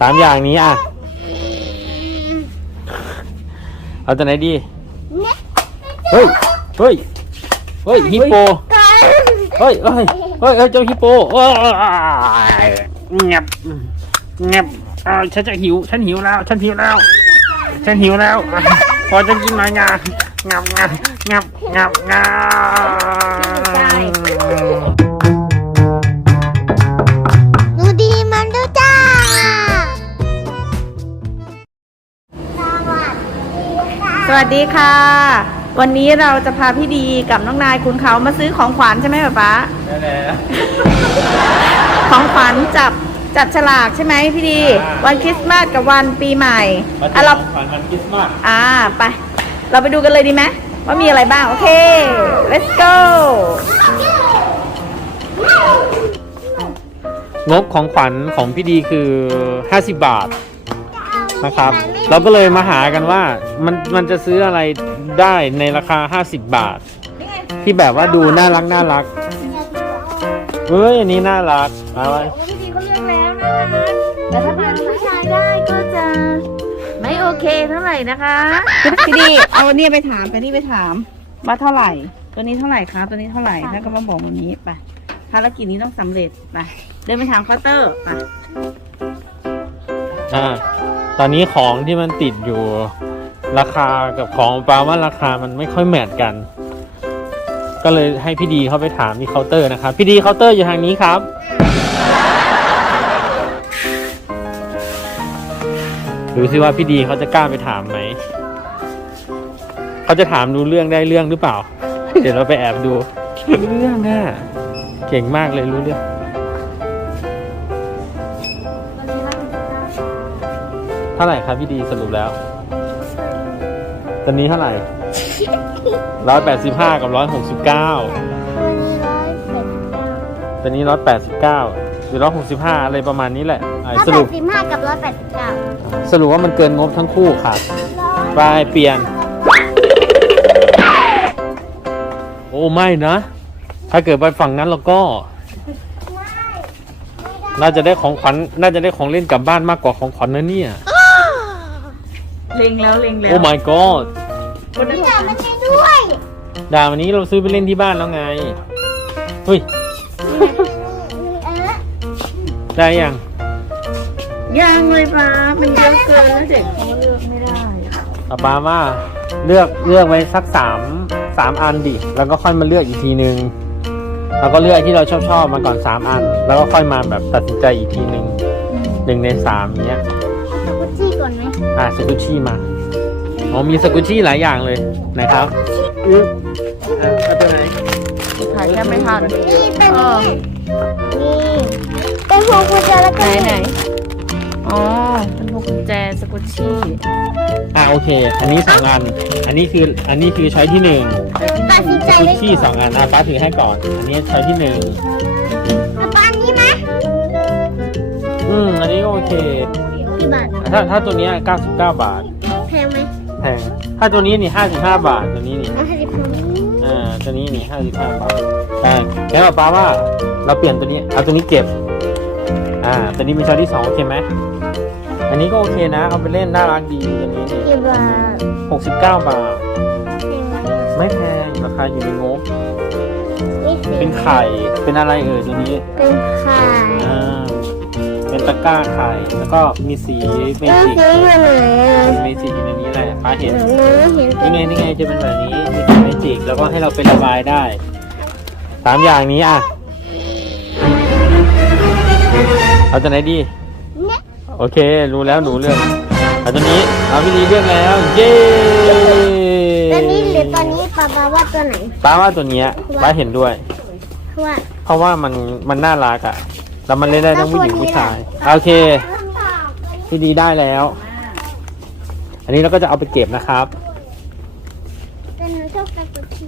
สามอย่างนี้อะ เอาตัวไหนดี เฮ้ย เฮ้ย เฮ้ยฮิปโป เฮ้ย เฮ้ย เฮ้ยเฮ้ยเจ้าฮิปโปโอ้ยเงียบเงียบอ่าฉันจะหิว ฉันหิวแล้ว ฉันหิวแล้ว ฉันหิวแล้ว พอจะกินหน่อยงางับงับงับงับงับ สวัสดีค่ะ วันนี้เราจะพาพี่ดีกับน้องนายคุณเขามาซื้อของขวัญใช่ไหมป๊าป๊านั่นแหละของขวัญจับจับฉลากใช่ไหมพี่ดีอ่าวันคริสต์มาสกับวันปีใหม่มาอะเที่ยเราวขวัญวันคริสต์มาสอ่าไป เราไปดูกันเลยดีไหมว่ามีอะไรบ้าง โอเค let's go งบของขวัญของพี่ดีคือ 50 บาทนะครับ เราก็เลยมาหากันว่ามันมันจะซื้ออะไรได้ในราคา 50 บาท ที่แบบว่าดูน่ารักน่ารักเฮ้ยอันนี้น่ารักเอาไว้พี่ดีเขาเลือกแล้วนะคะแต่ถ้าเป็นผู้ชายได้ก็จะไม่โอเคเท่าไหร่นะคะพี่ดีเอาเนี่ยไปถามไปนี่ไปถามว่าเท่าไหร่ ตัวนี้เท่าไหร่คะตัวนี้เท่าไหร่แล้วก็มาบอกวันนี้ไปภารกิจนี้ต้องสำเร็จไปเดินไปถามเคาน์เตอร์ไปอ่า ตอนนี้ของที่มันติดอยู่ราคากับของปาว่าราคามันไม่ค่อยแมทกัน ก็เลยให้พี่ดีเขาไปถามที่เคาน์เตอร์นะครับ พี่ดีเคาน์เตอร์อยู่ทางนี้ครับ ดูซิว่าพี่ดีเขาจะกล้าไปถามไหม เขาจะถามรู้เรื่องได้เรื่องหรือเปล่า เดี๋ยวเราไปแอบดูรู้เรื่องน่ะ เก่งมากเลยรู้เรื่องาไหร่ครับพี่ดีสรุปแล้ว ตอนนี้เท่าไหร่ร้อยแปดสิบห้ากับร้อยหกสิบเก้าตอนนี้ร้อยแปดสิบเก้าหรือร้อยหกสิบห้าอะไรประมาณนี้แหละอะร้อยสแปรุดปสิบห้ากับร้อยแปดสิบเก้าสรุปว่ามันเกินงบทั้งคู่ค่ะไปเปลี่ยน โอ้ไม่นะ ถ้าเกิดไปฝั่งนั้นเราก็ น่าจะได้ของขวัญน่าจะได้ของเล่นกลับบ้านมากกว่าของขวัญนะเนี่ย เล็งแล้วเล็งแล้วโอ้ my god คนนั้นแต่มันใช่ด้วยดาวันนี้เราซื้อไปเล่นที่บ้านแล้วไงเฮ้ยเออได้ยังยังเลยป้ามันเยอะเกินแล้วเด็กเขาเลือกไม่ได้อะป้าป้าว่าเลือกเลือกไว้สักสามสามอันดิแล้วก็ค่อยมาเลือกอีกทีนึงแล้วก็เลือกที่เราชอบชอบๆมาก่อนสามอัน แล้วก็ค่อยมาแบบตัดสินใจอีกทีนึงหนึ่งในสามเนี้ยเอากุชชี่ ก่อนไหมอะสกุชชี่มาอ๋อมีสกุชชี่หลายอย่างเลยนะครับอืออะเอาตัวไหนถ่ายแค่ไม่ทันนี่เป็นนี่นี่เป็นพวงกุญแจแล้วไหนก็ไหนอ๋อเป็นพวกกุญแจสกุชชี่อะโอเค อันนี้สองอัน อันนี้คืออันนี้คือช้อยที่หนึ่งตัดสินสใจกุชเลยชี่สองอันอะป้าถือให้ก่อน อันนี้ช้อยที่หนึ่งเอาปานนี้ไหมอืมอันนี้ก็โอเค กี่บาทถ้าถ้าตัวเนี้ย99 บาท แพงไหมแพง ถ้าตัวนี้นี่55 บาท ตัวนี้นี่เอาให้ดิผมอ่า ตัวนี้นี่55 บาทแต่แล้วบอกป้าว่า เราเปลี่ยนตัวนี้ เอาตัวนี้เก็บ อ่า ตัวนี้เป็นช้อยที่สองโอเคไหม อันนี้ก็โอเคนะ เอาไปเล่นน่ารักดีตัวนี้นี่กี่บาท69 บาท แพงไหมไม่แพง ราคาอยู่ในงบ นี่สิเป็นไข่ เป็นอะไรเอ่ยตัวนี้ เป็นไข่อ่า เป็นตะกร้าไข่แล้วก็มีสีเมเออจิกซื้อมาไหนเป็นเมจิกอยู่ในนี้แหละป้าหเห็นนูเห็นเป็นี่นไงนี่ไงจะเป็นแบบนี้มีสีเมจิกแล้วก็ให้เราไประบายได้สามอย่างนี้อะเอาตัวไหนดี เนี่ยโอเค รู้แล้วหนูเลือกเอาตัวนี้เอาพี่ดีเลือกแล้ว เย้ตัวนี้หรือตัวนี้ปาปาว่าตัวไหนป้าว่าตัวเนี้ยป้าเห็นด้วย เพราะว่าเพราะว่ามันมันน่ารักอะ แล้วมันเล่นได้ทั้งผู้หญิงผู้ชาย โอเคพี่ดีได้แล้ว อันนี้เราก็จะเอาไปเก็บนะครับ แต่หนูชอบกาปูชิ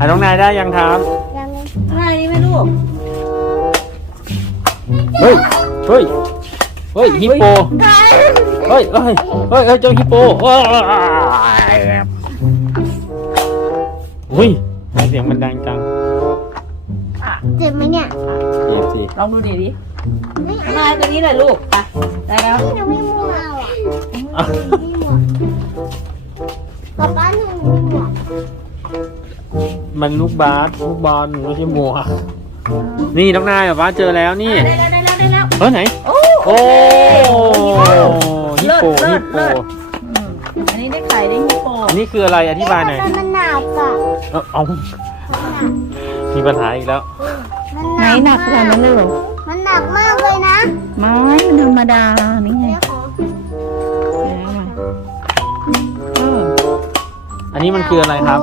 อะน้องนายได้ยังครับ ยังไงอะไรนี่ไม่รู้เฮ้ย เฮ้ย เฮ้ยฮิปโป เฮ้ย เฮ้ย เฮ้ยเฮ้ยเจ้าฮิปโปว้ายอุ้ยเสียงมันดังจัง เจ็บไหมเนี่ยเจ็บสิลองดูดิดิน้องนายตัวนี้เลยลูกไปได้แล้วนี่หนูไม่มัวอะอะไม่มัวป๊าป๊าหนูไม่มัวมันลูกบาสลูกบอลไม่ใช่มัวนี่น้องนายแบบว่าเจอแล้วนี่ ได้แล้วได้แล้วได้แล้วเออไหน โอ้โอ้ ฮิปโปเลิฮิศปโปเลิศอืมอันนี้ได้ไข่ได้ฮิปโปอันนี้คืออะไรอธิบายหน่อยเอ๊ะมันหนักอะเออเอา มีปัญหาอีกแล้วไห นหนักขนาดนั้นเลยเหรอมันหนักมากเลยนะ ไม้มันธรรมดา นี่ไงเดี๋ยวขอเอามาเอออันนี้มันคืออะไรครับ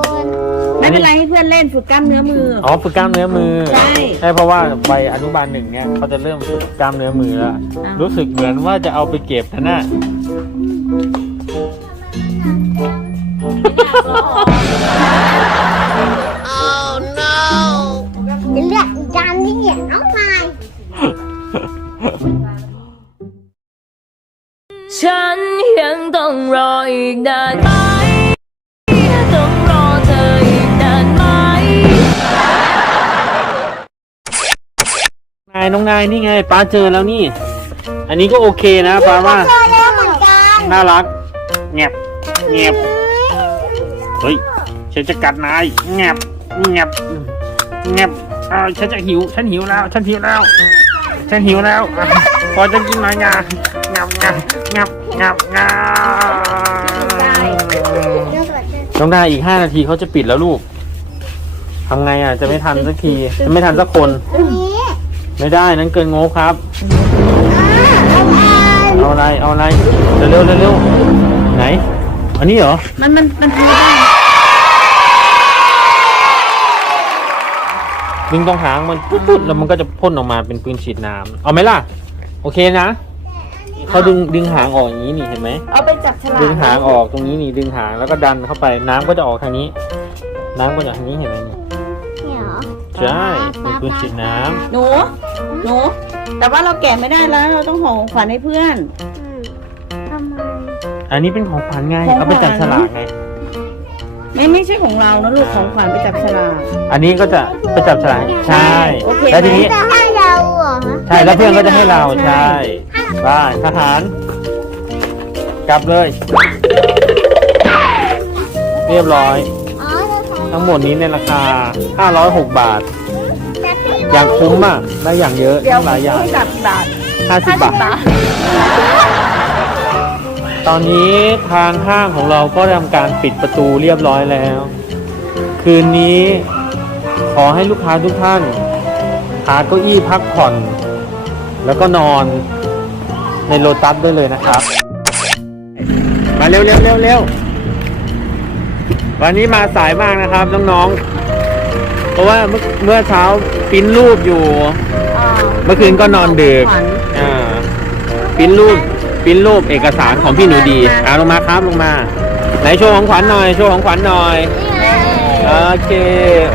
ไม่เป็นไรให้เพื่อนเล่นฝึกกล้ามเนื้อมือ อ๋อฝึกกล้ามเนื้อมือ ใช่ใช่เพราะว่าวัยอนุบาลหนึ่งเนี่ยเขาจะเริ่มฝึกกล้ามเนื้อมือแล้วอ่ารู้รู้สึกเหมือนว่าจะเอาไปเก็บนะน่ะเดี๋ นานไหมต้องรอเธออีกนานไหม นายน้องนายนี่ไงป้าเจอแล้วนี่ อันนี้ก็โอเคนะป้าว่าเจอแล้วเหมือนกันน่ารักแงบแงบเฮ้ยฉันจะกัดนายแงบแงบแงบอ้าวฉันจะหิว ฉันหิวแล้ว ฉันหิวแล้ว ฉันหิวแล้วอะพอจะกินหน่อยงางับงับงับงับงับได้เดี๋ยวก่อ นเจอน้องนายอีกห้านาทีเขาจะปิดแล้วลูกทำไงอะ จะไม่ทันสักทีจะไม่ทันสักคน อันนี้ไม่ได้นั้นเกินงบครับอ่าเอาอันเอาอะไรเอาอะไรเร็วเร็วเร็วเร็วไหน อันนี้เหรอ มันมันมันทำได้ดึงตรงหางมันปุ๊บๆแล้วมันก็จะพ่นออกมาเป็นปืนฉีดน้ำเอาไหมล่ะ โอเคนะ เขาดึงดึงหางออกอย่างนี้นี่เห็นไหมเอาไปจับฉลากดึงหางออกตรงนี้นี่ดึงหางแล้วก็ดันเข้าไปน้ำก็จะออกทางนี้ น้ำก็จะทางนี้เห็นไหมนี่เนี่ยเหรอใช่เป็นปืนฉีดน้ำหนู หนู แต่ว่าเราแกะไม่ได้แล้ว เราต้องห่อของขวัญให้เพื่อน อืมทำไมอันนี้เป็นของขวัญไงของขวัญ เอาไปจับฉลากไง ไม่ไม่ใช่ของเรานะลูกของขวัญไปจับฉลาก อันนี้ก็จะไปจับฉลากใช่ โอเคแล้วทีนี้ จะให้เราเหรอฮะใช่แล้วเพื่อนก็จะให้เราใช่ ได้ทหาร กลับเลย เรียบร้อย อ๋อเราใส่ทั้งหมดนี้ในราคา 506 บาทแต่พี่อย่างคุ้มอะได้อย่างเยอะเดี๋ยวหลายอย่าง ให้จับบาท50 บาท ตอนนี้ทางห้างของเราก็ทำการปิดประตูเรียบร้อยแล้ว คืนนี้ขอให้ลูกค้าทุกท่าน หาเก้าอี้พักผ่อน แล้วก็นอน ในโลตัสด้วยเลยนะครับ มาเร็วเร็วเร็วเร็ววันนี้มาสายมากนะครับน้องๆ เพราะว่าเมื่อเมื่อเช้าปริ้นรูปอยู่ เมื่อคืนก็นอนดึกอ่าปริ้นรูปปริ้นรูปเอกสารของพี่หนูดีอ่าลงมาครับลงมา ไหนโชว์ของขวัญหน่อยโชว์ของขวัญหน่อยโอเค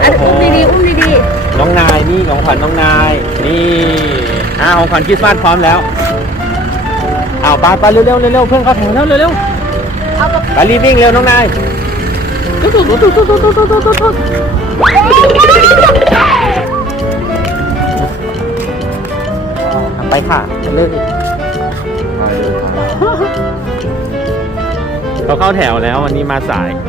อันโอ้โหอุ้มดีๆอุ้มดีน้องนายนี่ของขวัญน้องนาย นี่อ่าของขวัญคริสต์มาสพร้อมแล้ว เอาไปไปเร็วเร็วเร็วเร็วเพื่อนเขาแถวแล้วเร็วเร็วไปรีบวิ่งเร็วน้องนายไปค่ะเลยเขาเข้าแถวแล้ววันนี้มาสายๆ